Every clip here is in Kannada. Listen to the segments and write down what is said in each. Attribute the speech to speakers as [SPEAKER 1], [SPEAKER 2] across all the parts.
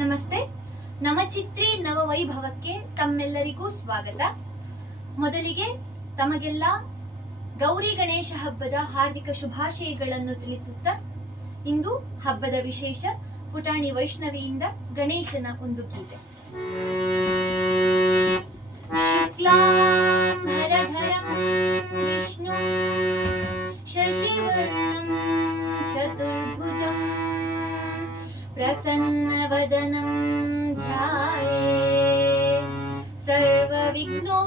[SPEAKER 1] ನಮಸ್ತೆ. ನಮ್ಮ ಚಿತ್ರಿ ನವವೈಭವಕ್ಕೆ ತಮ್ಮೆಲ್ಲರಿಗೂ ಸ್ವಾಗತ. ಮೊದಲಿಗೆ ತಮಗೆಲ್ಲ ಗೌರಿ ಗಣೇಶ ಹಬ್ಬದ ಹಾರ್ದಿಕ ಶುಭಾಶಯಗಳನ್ನು ತಿಳಿಸುತ್ತಾ, ಇಂದು ಹಬ್ಬದ ವಿಶೇಷ ಪುಟಾಣಿ ವೈಷ್ಣವಿಯಿಂದ ಗಣೇಶನ ಒಂದು ಗೀತೆ. ಶುಕ್ಲಾಂಬರಧರಂ ವಿಷ್ಣು ಶಶಿವರ್ಣಂ ಚತುರ್ಭುಜಂ प्रसन्नवदनं ध्याये।
[SPEAKER 2] सर्वविघ्नो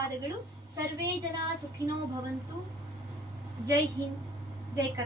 [SPEAKER 1] ಧನ್ಯವಾದಗಳು. ಸರ್ವೇ ಜನ ಸುಖಿನೋ ಭವಂತು. ಜೈ ಹಿಂದ್. ಜೈ ಕರ್ನಾಟಕ.